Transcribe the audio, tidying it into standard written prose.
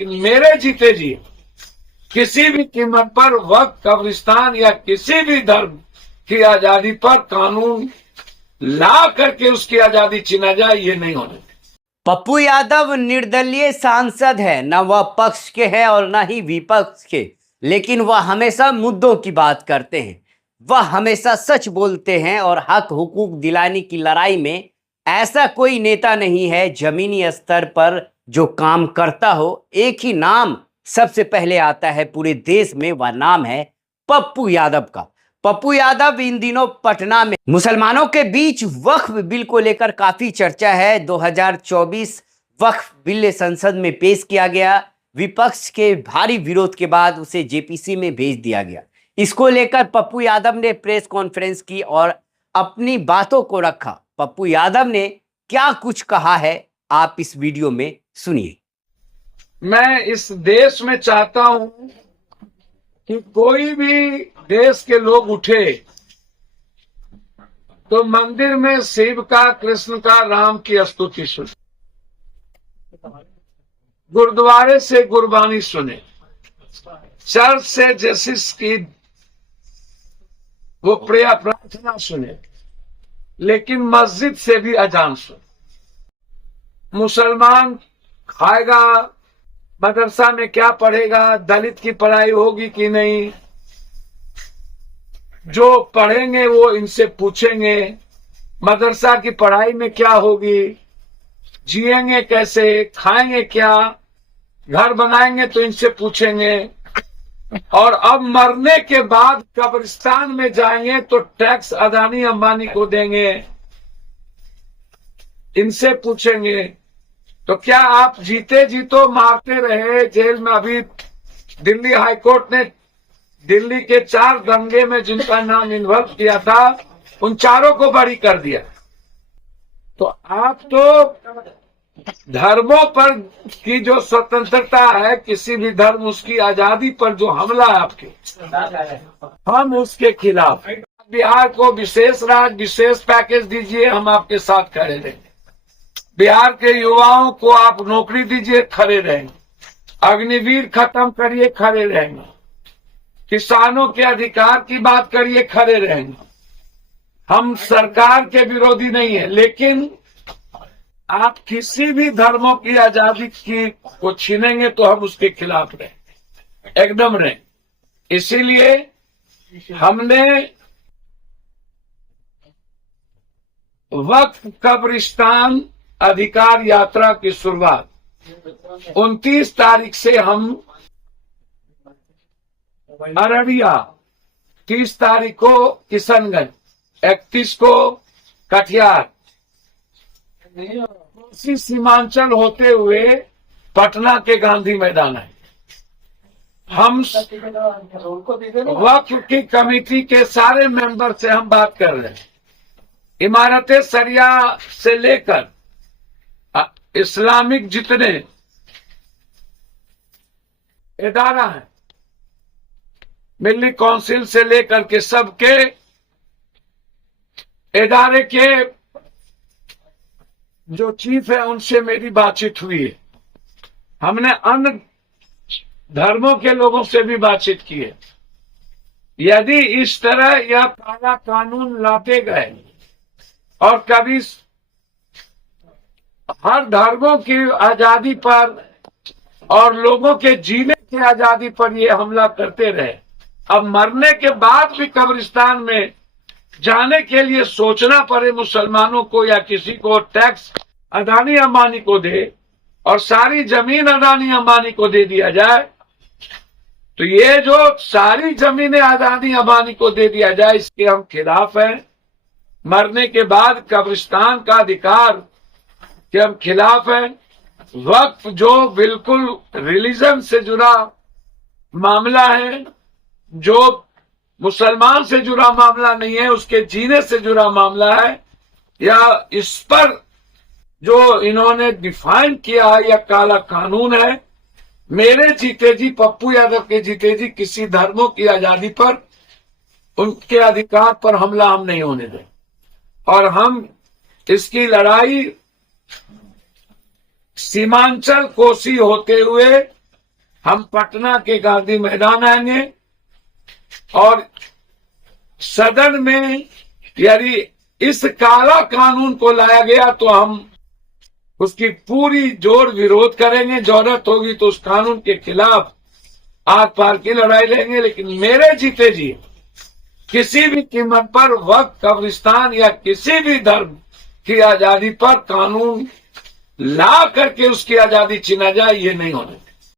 मेरे जीते जी किसी भी कीमत पर वक्त, कब्रिस्तान या किसी भी धर्म की आजादी पर कानून ला करके उसकी आजादी छीना जाए, ये नहीं होने। पप्पू यादव निर्दलीय सांसद है, न वह पक्ष के हैं और न ही विपक्ष के, लेकिन वह हमेशा मुद्दों की बात करते हैं। वह हमेशा सच बोलते हैं और हक हुकूक दिलाने की लड़ाई में ऐसा कोई नेता नहीं है जमीनी स्तर पर जो काम करता हो। एक ही नाम सबसे पहले आता है पूरे देश में, वह नाम है पप्पू यादव का। पप्पू यादव इन दिनों पटना में मुसलमानों के बीच वक्फ बिल को लेकर काफी चर्चा है। 2024 वक्फ बिल संसद में पेश किया गया, विपक्ष के भारी विरोध के बाद उसे जेपीसी में भेज दिया गया। इसको लेकर पप्पू यादव ने प्रेस कॉन्फ्रेंस की और अपनी बातों को रखा। पप्पू यादव ने क्या कुछ कहा है, आप इस वीडियो में सुनिए। मैं इस देश में चाहता हूं कि कोई भी देश के लोग उठे तो मंदिर में शिव का, कृष्ण का, राम की स्तुति सुने, गुरुद्वारे से गुरबानी सुने, चर्च से जीसस की वो प्रेयर प्रार्थना सुने, लेकिन मस्जिद से भी अजान सुने। मुसलमान खाएगा, मदरसा में क्या पढ़ेगा, दलित की पढ़ाई होगी कि नहीं, जो पढ़ेंगे वो इनसे पूछेंगे मदरसा की पढ़ाई में क्या होगी, जिएंगे कैसे, खाएंगे क्या, घर बनाएंगे तो इनसे पूछेंगे, और अब मरने के बाद कब्रिस्तान में जाएंगे तो टैक्स अदानी अंबानी को देंगे, इनसे पूछेंगे। तो क्या आप जीते जी तो मारते रहे जेल में? अभी दिल्ली हाईकोर्ट ने दिल्ली के 4 दंगे में जिनका नाम इन्वॉल्व किया था, उन चारों को बरी कर दिया। तो आप तो धर्मों पर की जो स्वतंत्रता है, किसी भी धर्म उसकी आजादी पर जो हमला है आपके, हम उसके खिलाफ। बिहार को विशेष राज्य, विशेष पैकेज दीजिए, हम आपके साथ खड़े रहेंगे। बिहार के युवाओं को आप नौकरी दीजिए, खड़े रहेंगे। अग्निवीर खत्म करिए, खड़े रहेंगे। किसानों के अधिकार की बात करिए, खड़े रहेंगे। हम सरकार के विरोधी नहीं है, लेकिन आप किसी भी धर्मों की आजादी की को छीनेंगे तो हम उसके खिलाफ रहेंगे, एकदम रहेंगे। इसीलिए हमने वक्फ कब्रिस्तान अधिकार यात्रा की शुरुआत 29 तारीख से हम अररिया, 30 तारीख को किशनगंज, 31 को कटिहार, कोसी सीमांचल होते हुए पटना के गांधी मैदान है। हम वक्फ की कमेटी के सारे मेंबर से हम बात कर रहे हैं। इमारतें सरिया से लेकर इस्लामिक जितने इदारा है, मिल्ली काउंसिल से लेकर के सबके इदारे के जो चीफ है उनसे मेरी बातचीत हुई है। हमने अन्य धर्मों के लोगों से भी बातचीत की है। यदि इस तरह यह काला कानून लाते गए और कभी हर धर्मों की आजादी पर और लोगों के जीने की आजादी पर ये हमला करते रहे, अब मरने के बाद भी कब्रिस्तान में जाने के लिए सोचना पड़े मुसलमानों को या किसी को, टैक्स अदानी अंबानी को दे और सारी जमीन अदानी अंबानी को दे दिया जाए, तो ये जो सारी जमीनें अदानी अंबानी को दे दिया जाए, इसके हम खिलाफ हैं। मरने के बाद कब्रिस्तान का अधिकार के हम खिलाफ हैं। वक्फ जो बिल्कुल रिलीजन से जुड़ा मामला है, जो मुसलमान से जुड़ा मामला नहीं है, उसके जीने से जुड़ा मामला है, या इस पर जो इन्होंने डिफाइन किया है या काला कानून है, मेरे जीते जी, पप्पू यादव के जीते जी किसी धर्मों की आजादी पर, उनके अधिकार पर हमला हम नहीं होने दें। और हम इसकी लड़ाई सीमांचल कोसी होते हुए हम पटना के गांधी मैदान आएंगे और सदन में यदि इस काला कानून को लाया गया तो हम उसकी पूरी जोर विरोध करेंगे। जरूरत होगी तो उस कानून के खिलाफ आर पार की लड़ाई लेंगे। लेकिन मेरे जीते जी किसी भी कीमत पर वक्फ, कब्रिस्तान या किसी भी धर्म की आजादी पर कानून ला करके उसकी आजादी छीना जाए, ये नहीं होने देंगे।